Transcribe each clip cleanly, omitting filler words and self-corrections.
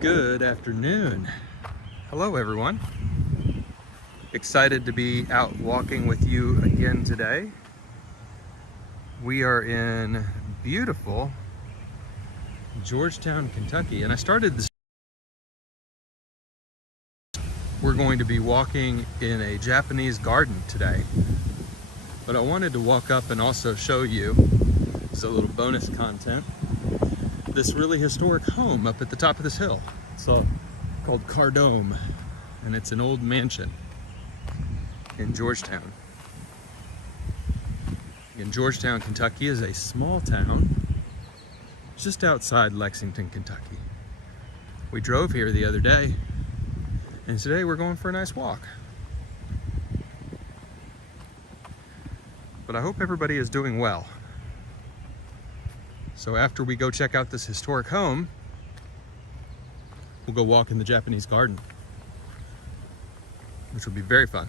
Good afternoon. Hello everyone. Excited to be out walking with you again today. We are in beautiful Georgetown, Kentucky, and I started this. We're going to be walking in a Japanese garden today, but I wanted to walk up and also show you, as a little bonus content, this really historic home up at the top of this hill. It's called Cardome, and it's an old mansion in Georgetown. And Georgetown, Kentucky is a small town just outside Lexington, Kentucky. We drove here the other day, and today we're going for a nice walk. But I hope everybody is doing well. So after we go check out this historic home, we'll go walk in the Japanese garden, which will be very fun.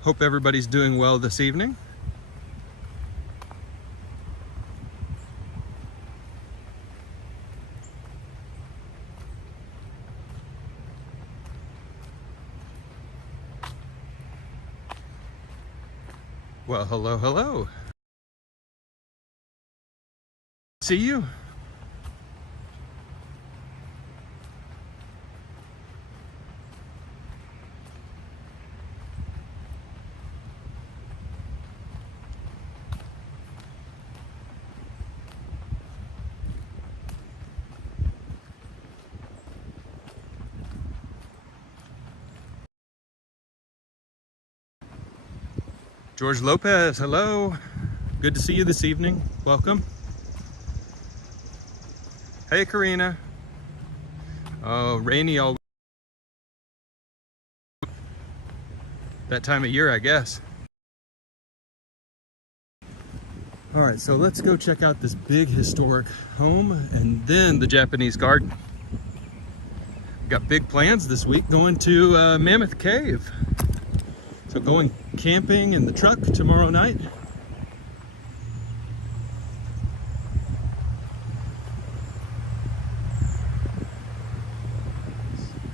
Hope everybody's doing well this evening. Well, hello, hello. See you. George Lopez, hello. Good to see you this evening. Welcome. Hey, Karina. Oh, rainy all that time of year, I guess. All right, so let's go check out this big historic home and then the Japanese garden. We've got big plans this week, going to Mammoth Cave. So going camping in the truck tomorrow night.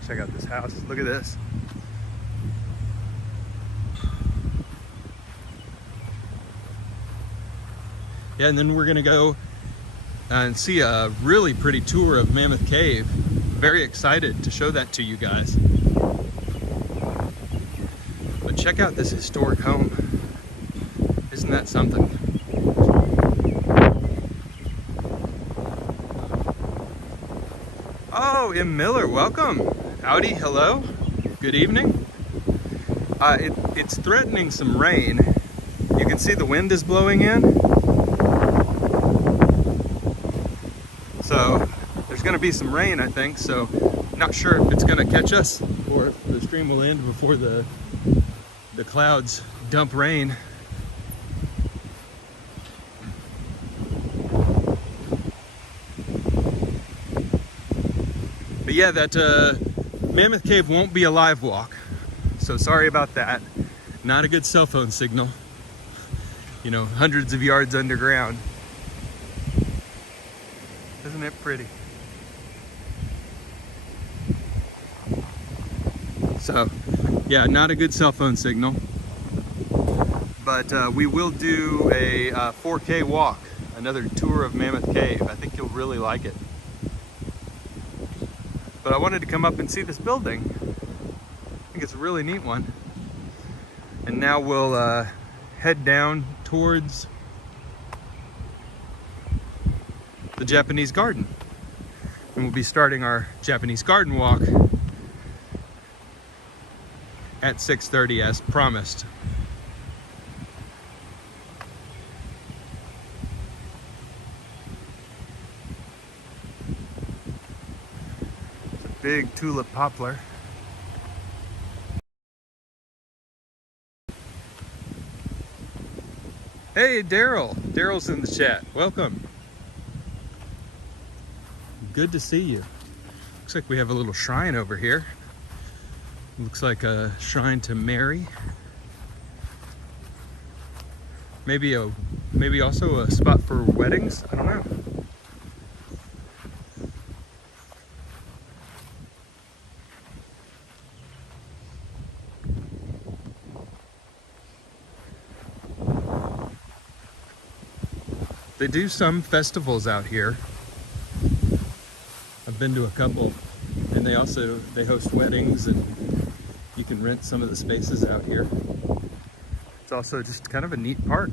Check out this house. Look at this. Yeah, and then we're gonna go and see a really pretty tour of Mammoth Cave. Very excited to show that to you guys. But check out this historic home. Isn't that something? Oh, M. Miller, welcome. Howdy, hello, good evening. It's threatening some rain. You can see the wind is blowing in. So there's gonna be some rain, I think, so not sure if it's gonna catch us or if the stream will end before the clouds dump rain. But yeah, that Mammoth Cave won't be a live walk, so sorry about that. Not a good cell phone signal, you know, hundreds of yards underground. Isn't it pretty? So yeah, not a good cell phone signal, but we will do a 4K walk, another tour of Mammoth Cave. I think you'll really like it. But I wanted to come up and see this building. I think it's a really neat one. And now we'll head down towards the Japanese garden. And we'll be starting our Japanese garden walk at 6:30 as promised. It's a big tulip poplar. Hey, Daryl. Daryl's in the chat. Welcome. good to see you. Looks like we have a little shrine over here. Looks like a shrine to Mary. Maybe also a spot for weddings. I don't know. They do some festivals out here. I've been to a couple, and they host weddings, and you can rent some of the spaces out here. It's also just kind of a neat park.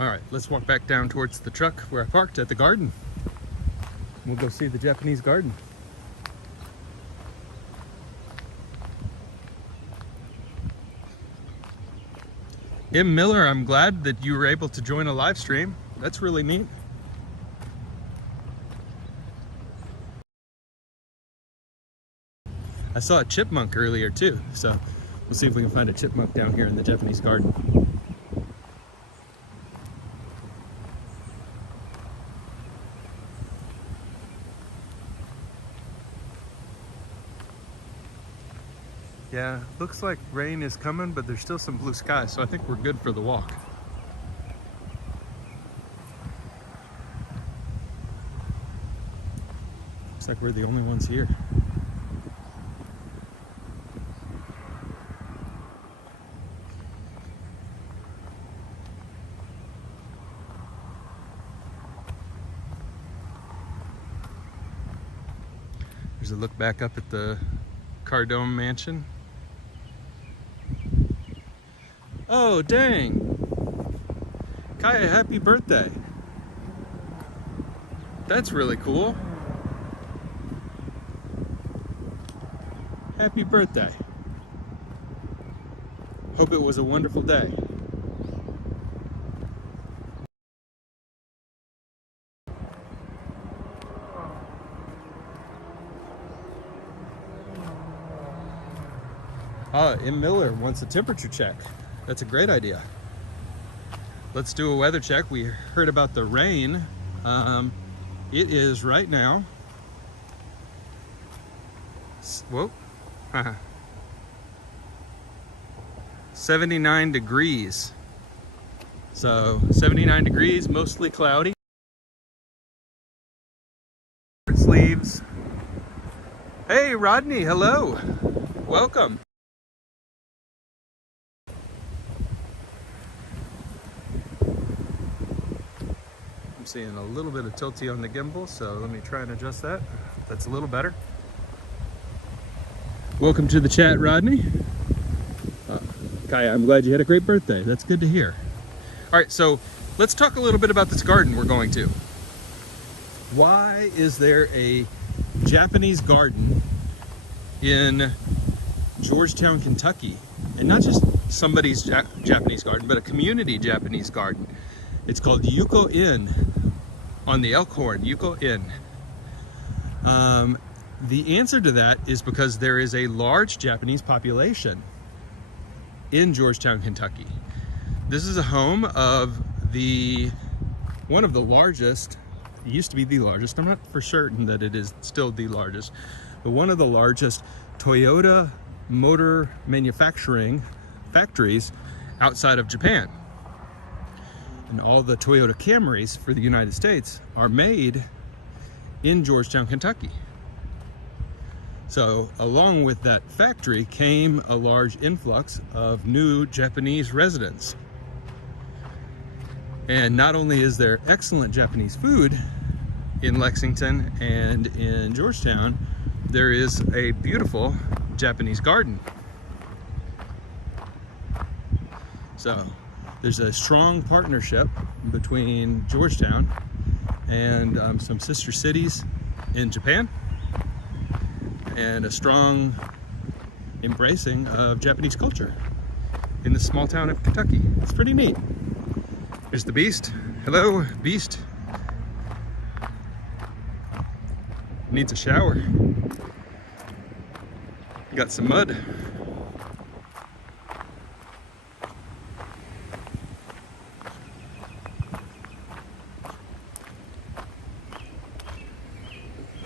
All right, let's walk back down towards the truck where I parked at the garden. We'll go see the Japanese garden. M. Miller, I'm glad that you were able to join a live stream. That's really neat. I saw a chipmunk earlier too, so we'll see if we can find a chipmunk down here in the Japanese garden. Yeah, looks like rain is coming, but there's still some blue sky, so I think we're good for the walk. Looks like we're the only ones here. There's a look back up at the Cardome Mansion. Oh, dang. Kaya, happy birthday. That's really cool. Happy birthday. Hope it was a wonderful day. M. Miller wants a temperature check. That's a great idea. Let's do a weather check. We heard about the rain. It is right now. Whoa. 79 degrees. So 79 degrees, mostly cloudy. Sleeves. Hey, Rodney, hello. Welcome. Seeing a little bit of tilty on the gimbal, so let me try and adjust that. That's a little better. Welcome to the chat, Rodney. Kaya, I'm glad you had a great birthday. That's good to hear. All right, so let's talk a little bit about this garden we're going to. Why is there a Japanese garden in Georgetown, Kentucky? And not just somebody's Japanese garden, but a community Japanese garden. It's called Yuko Inn on the Elkhorn, Yuko Inn. The answer to that is because there is a large Japanese population in Georgetown, Kentucky. This is a home of one of the largest, it used to be the largest, I'm not for certain that it is still the largest, but one of the largest Toyota motor manufacturing factories outside of Japan. And all the Toyota Camrys for the United States are made in Georgetown, Kentucky. So along with that factory came a large influx of new Japanese residents. And not only is there excellent Japanese food in Lexington and in Georgetown, there is a beautiful Japanese garden. So there's a strong partnership between Georgetown and some sister cities in Japan, and a strong embracing of Japanese culture in the small town of Kentucky. It's pretty neat. Here's the Beast. Hello, Beast. needs a shower. Got some mud.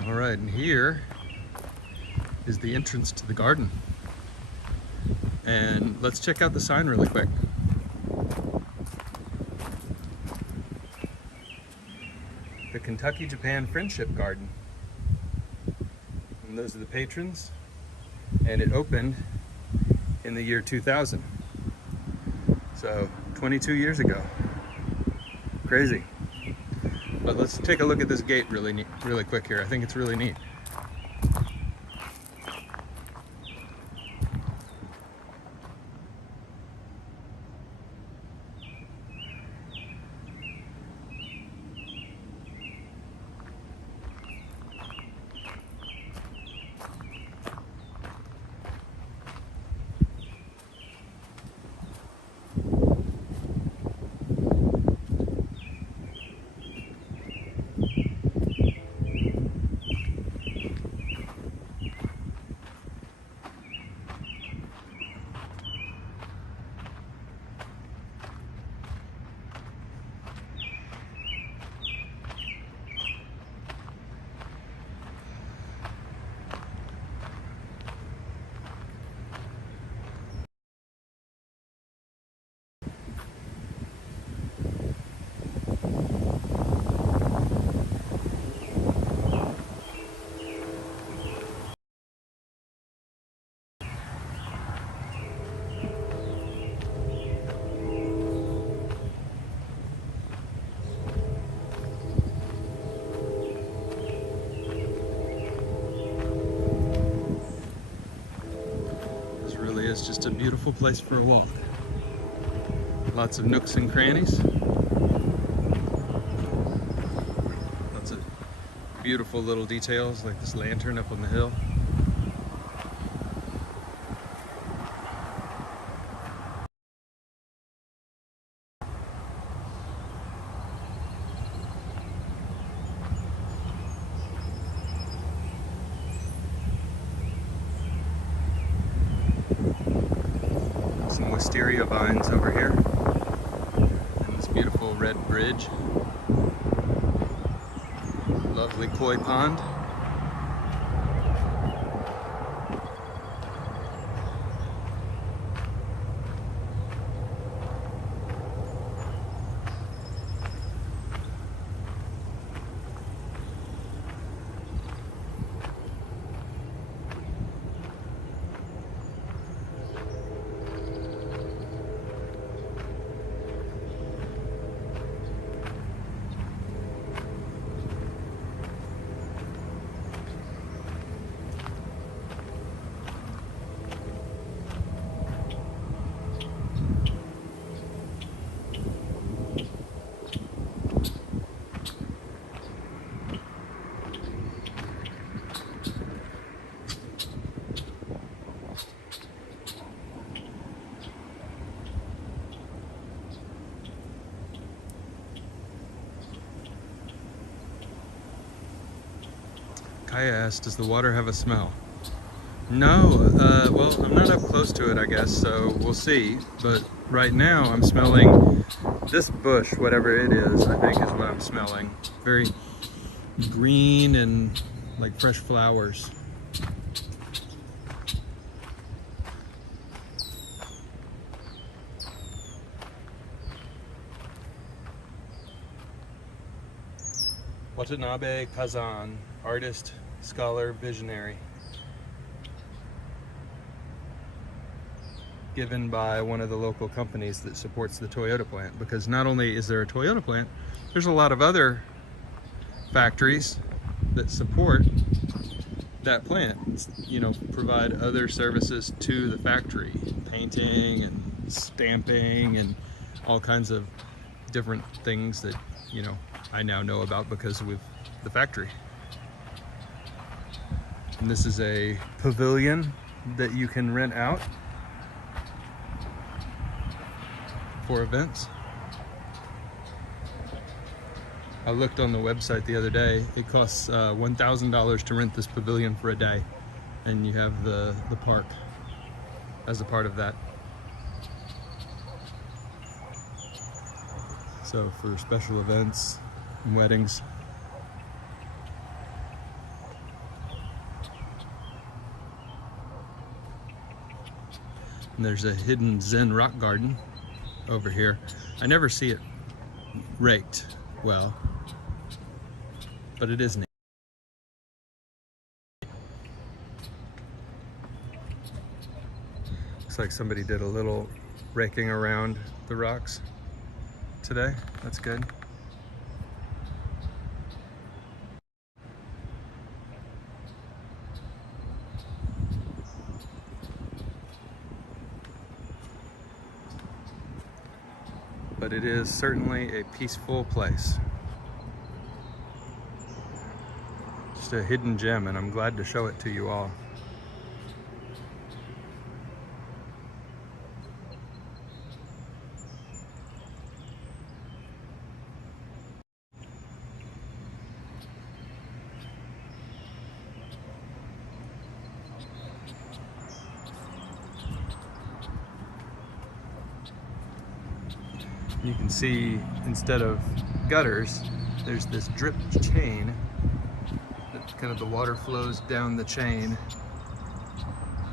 All right, and here is the entrance to the garden. And let's check out the sign really quick. The Kentucky-Japan Friendship Garden. And those are the patrons. And it opened in the year 2000. So 22 years ago. Crazy. But let's take a look at this gate really quick here. I think it's really neat. It's just a beautiful place for a walk. Lots of nooks and crannies. Lots of beautiful little details like this lantern up on the hill. Some wisteria vines over here, and this beautiful red bridge. Lovely koi pond. Kaya asked, does the water have a smell? No, well, I'm not up close to it, I guess, so we'll see. But right now I'm smelling this bush, whatever it is, I think is what I'm smelling. Very green and like fresh flowers. Watanabe Kazan, artist, scholar, visionary. Given by one of the local companies that supports the Toyota plant, because not only is there a Toyota plant, there's a lot of other factories that support that plant, you know, provide other services to the factory, painting and stamping and all kinds of different things that, you know, I now know about because of the factory. And this is a pavilion that you can rent out for events. I looked on the website the other day. It costs $1,000 to rent this pavilion for a day, and you have the park as a part of that. So for special events and weddings. And there's a hidden Zen rock garden over here. I never see it raked well, but it is neat. Looks like somebody did a little raking around the rocks today. That's good. But it is certainly a peaceful place. Just a hidden gem, and I'm glad to show it to you all. You can see, instead of gutters, there's this drip chain. That kind of the water flows down the chain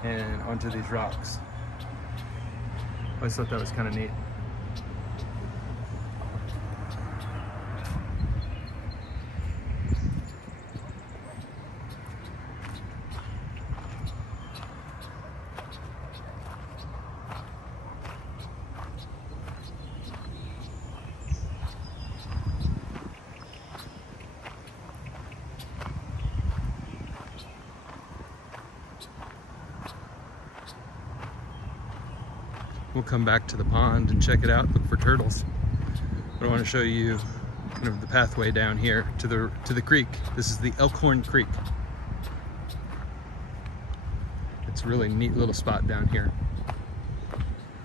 and onto these rocks. I always thought that was kind of neat. We'll come back to the pond and check it out, look for turtles. But I want to show you kind of the pathway down here to the creek. This is the Elkhorn Creek. It's a really neat little spot down here.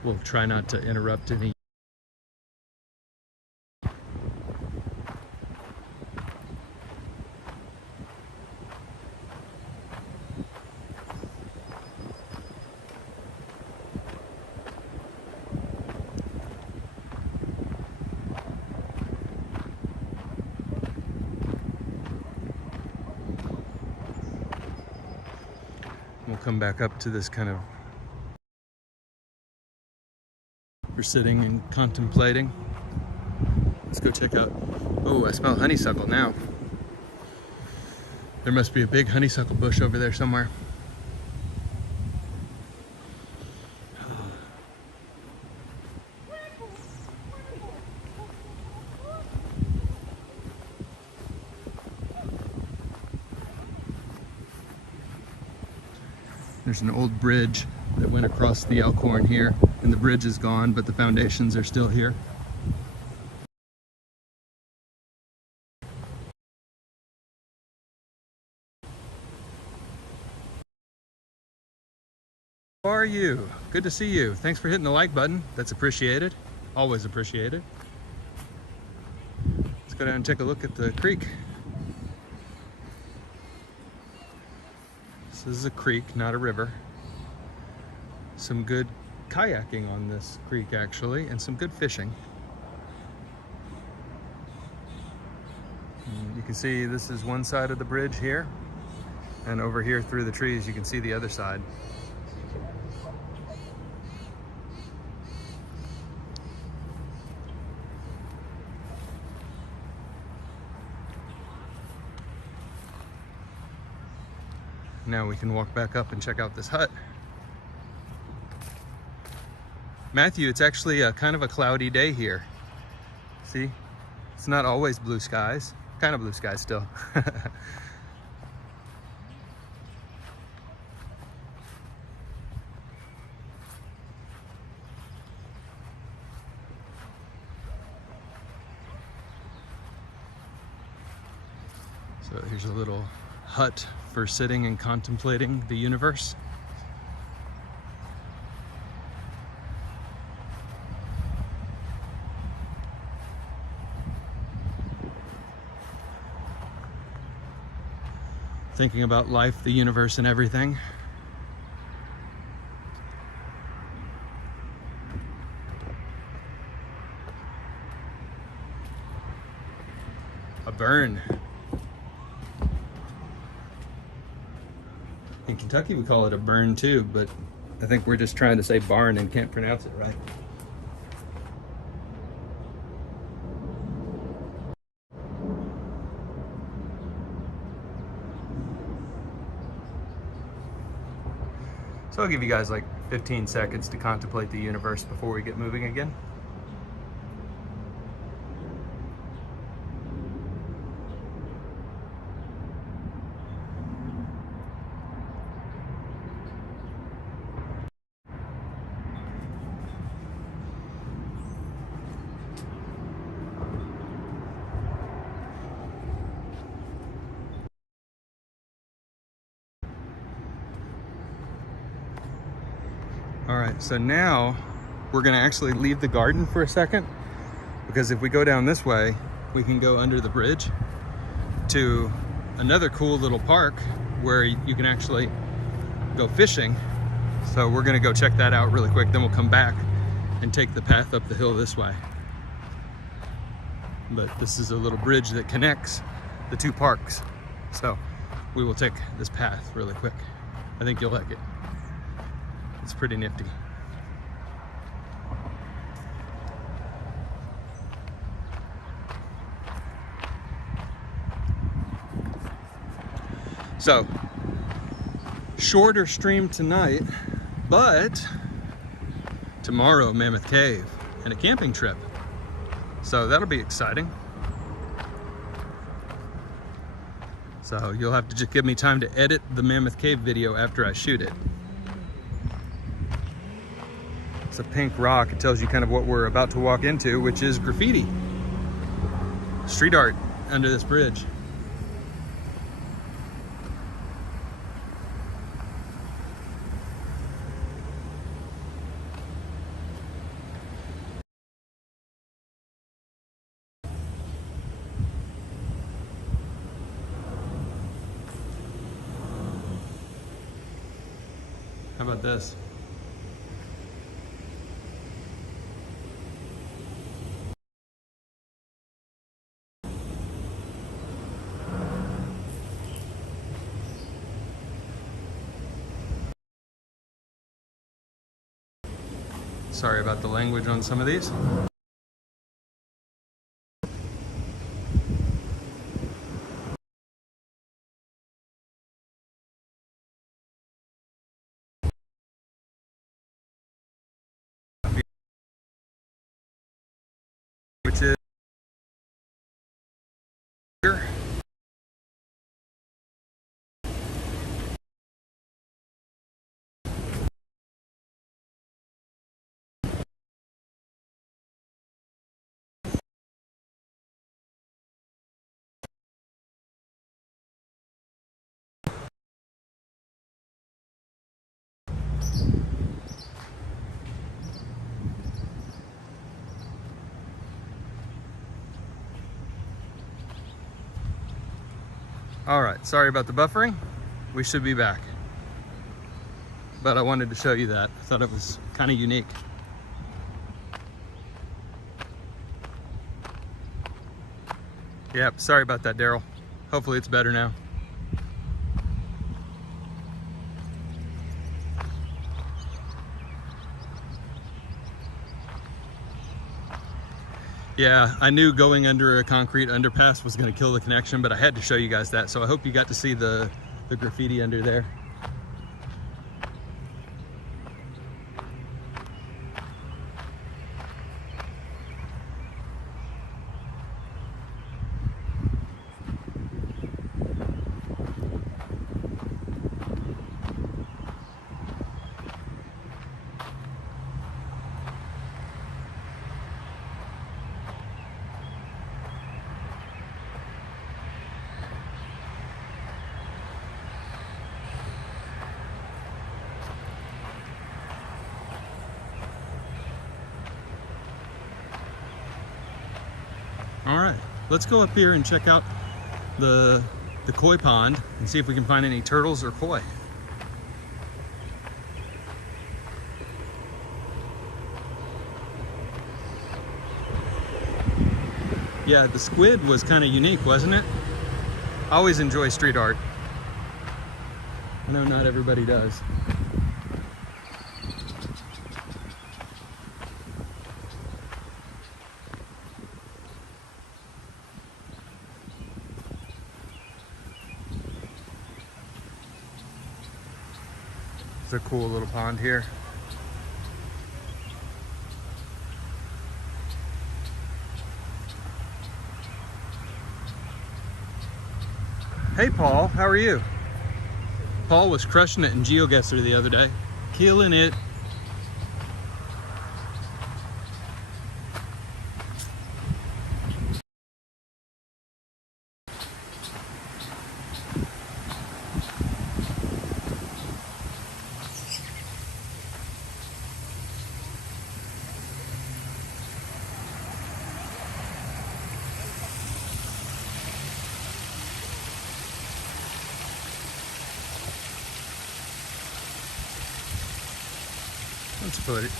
We'll try not to interrupt any. We'll come back up to this kind of, we're sitting and contemplating. Let's go check out, oh, I smell honeysuckle now. There must be a big honeysuckle bush over there somewhere. There's an old bridge that went across the Elkhorn here, and the bridge is gone, but the foundations are still here. How are you? Good to see you. Thanks for hitting the like button. That's appreciated. Always appreciated. Let's go down and take a look at the creek. This is a creek, not a river. Some good kayaking on this creek, actually, and some good fishing. And you can see this is one side of the bridge here, and over here through the trees you can see the other side. Now we can walk back up and check out this hut. Matthew, it's actually a kind of a cloudy day here. See, it's not always blue skies. Kind of blue skies still. So here's a little hut for sitting and contemplating the universe. thinking about life, the universe, and everything. A burn. In Kentucky, we call it a burn too, but I think we're just trying to say barn and can't pronounce it right. So I'll give you guys like 15 seconds to contemplate the universe before we get moving again. All right, so now we're gonna actually leave the garden for a second, because if we go down this way, we can go under the bridge to another cool little park where you can actually go fishing. So we're gonna go check that out really quick, then we'll come back and take the path up the hill this way. But this is a little bridge that connects the two parks. So we will take this path really quick. I think you'll like it. It's pretty nifty. So, shorter stream tonight, but tomorrow Mammoth Cave and a camping trip. So that'll be exciting. So you'll have to just give me time to edit the Mammoth Cave video after I shoot it. It's a pink rock. It tells you kind of what we're about to walk into, which is graffiti. Street art under this bridge. How about this? Sorry about the language on some of these. Which is here. All right, sorry about the buffering. We should be back. But I wanted to show you that. I thought it was kind of unique. Yep, sorry about that, Daryl. Hopefully it's better now. Yeah, I knew going under a concrete underpass was going to kill the connection, but I had to show you guys that. So I hope you got to see the graffiti under there. All right, let's go up here and check out the the koi pond and see if we can find any turtles or koi. Yeah, the squid was kind of unique, wasn't it? I always enjoy street art. I know not everybody does. It's a cool little pond here. Hey Paul, how are you? Paul was crushing it in GeoGuessr the other day. Killing it.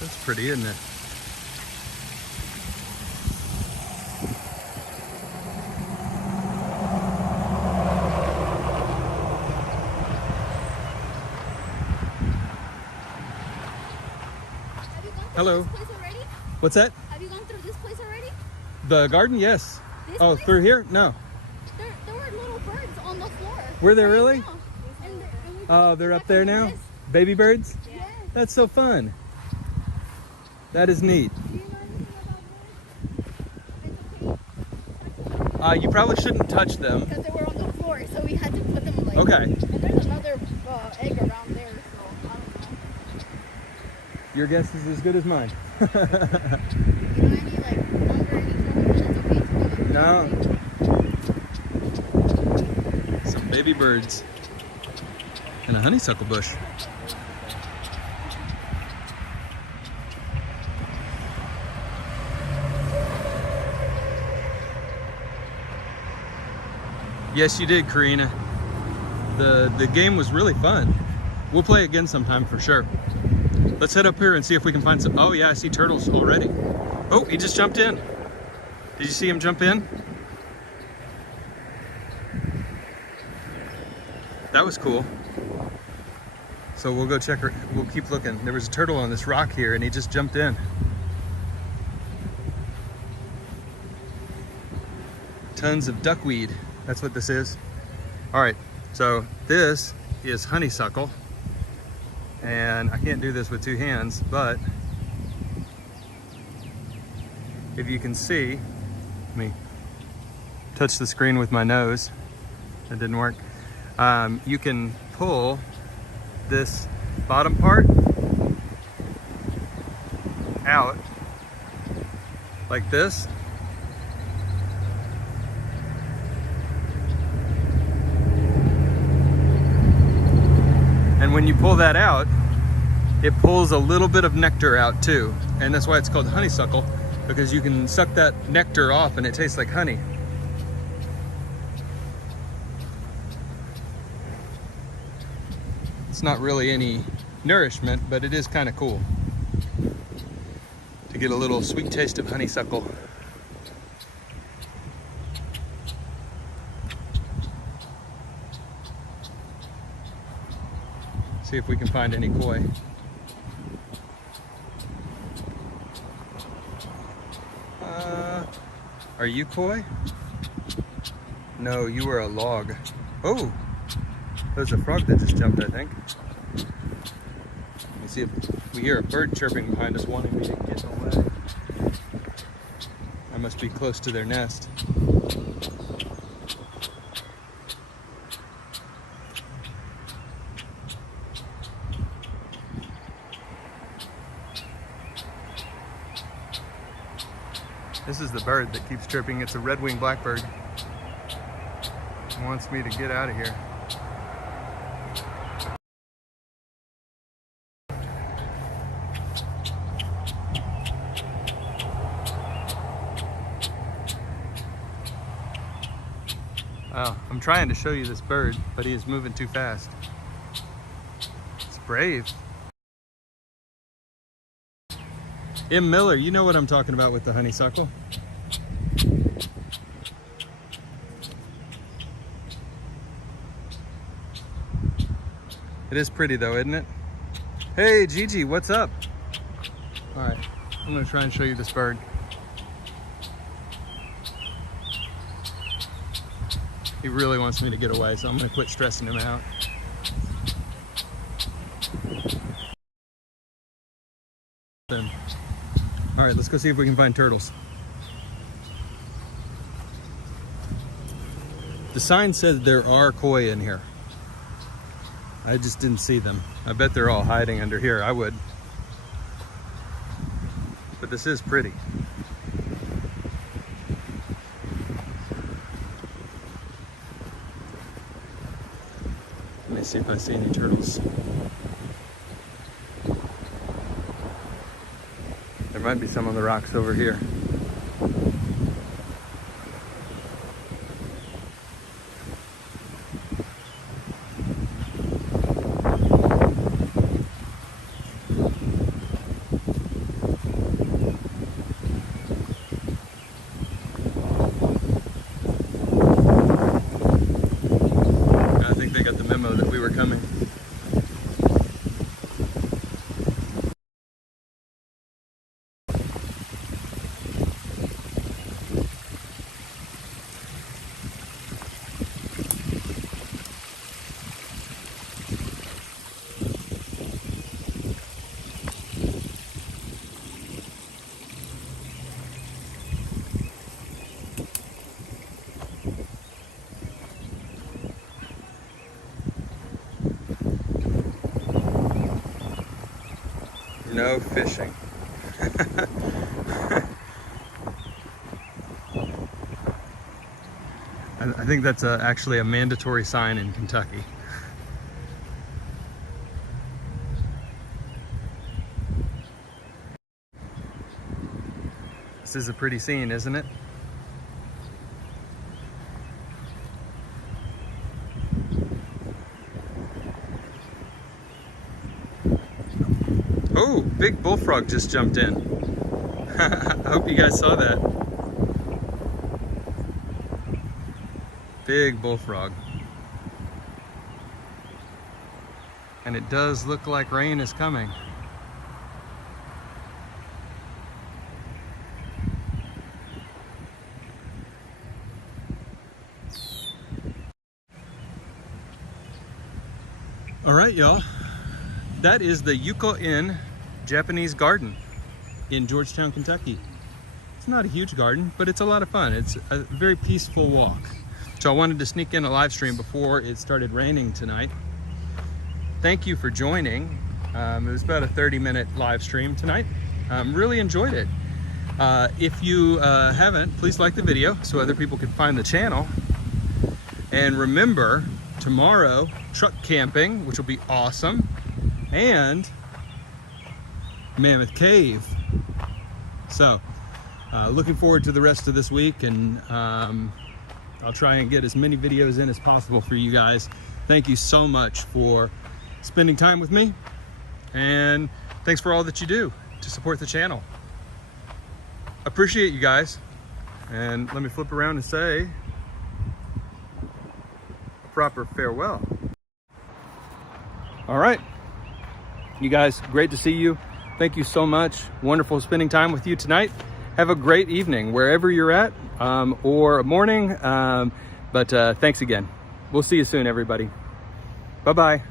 That's pretty, isn't it? Hello. This place already? What's that? Have you gone through this place already? The garden? Yes. This Oh, place? through here? No. There were little birds on the floor. Were there really? Now. And we Oh, they're up there now? this. Baby birds? Yes. That's so fun. That is neat. Do you know anything about birds? You probably shouldn't touch them. Because they were on the floor, so we had to put them like... Okay. And there's another egg around there, so I don't know. Your guess is as good as mine. You know any like number, any okay? No. Some baby birds. And a honeysuckle bush. Yes, you did, Karina. The game was really fun. We'll play again sometime for sure. Let's head up here and see if we can find some. Oh yeah, I see turtles already. Oh, he just jumped in. Did you see him jump in? That was cool. So we'll go check. We'll keep looking. There was a turtle on this rock here and he just jumped in. Tons of duckweed. That's what this is. All right, so this is honeysuckle. And I can't do this with two hands, but if you can see, let me touch the screen with my nose. That didn't work. You can pull this bottom part out like this. And when you pull that out, it pulls a little bit of nectar out too. And that's why it's called honeysuckle, because you can suck that nectar off and it tastes like honey. It's not really any nourishment, but it is kind of cool to get a little sweet taste of honeysuckle. See if we can find any koi. Are you koi? No, you were a log. Oh, there's a frog that just jumped, I think. Let me see if we hear a bird chirping behind us wanting me to get away. I must be close to their nest. This is the bird that keeps chirping. It's a red-winged blackbird. It wants me to get out of here. Oh, I'm trying to show you this bird, but he is moving too fast. It's brave. M. Miller, you know what I'm talking about with the honeysuckle. It is pretty though, isn't it? Hey, Gigi, what's up? All right, I'm gonna try and show you this bird. He really wants me to get away, so I'm gonna quit stressing him out. All right, let's go see if we can find turtles. The sign says there are koi in here. I just didn't see them. I bet they're all hiding under here. I would. But this is pretty. Let me see if I see any turtles. There might be some on the rocks over here. I think they got the memo that we were coming. No fishing. I think that's actually a mandatory sign in Kentucky. This is a pretty scene, isn't it? Oh, big bullfrog just jumped in. I hope you guys saw that. Big bullfrog. And it does look like rain is coming. All right, y'all. That is the Yuko Inn Japanese garden in Georgetown, Kentucky. It's not a huge garden, but it's a lot of fun. It's a very peaceful walk. So I wanted to sneak in a live stream before it started raining tonight. Thank you for joining. It was about a 30-minute live stream tonight. Really enjoyed it. If you haven't, please like the video so other people can find the channel. And remember, tomorrow, truck camping, which will be awesome, and Mammoth Cave. So, looking forward to the rest of this week, and I'll try and get as many videos in as possible for you guys. Thank you so much for spending time with me, and thanks for all that you do to support the channel. Appreciate you guys, and let me flip around and say a proper farewell. All right, you guys, great to see you. Thank you so much. Wonderful spending time with you tonight. Have a great evening wherever you're at, or a morning, but thanks again. We'll see you soon, everybody. Bye-bye.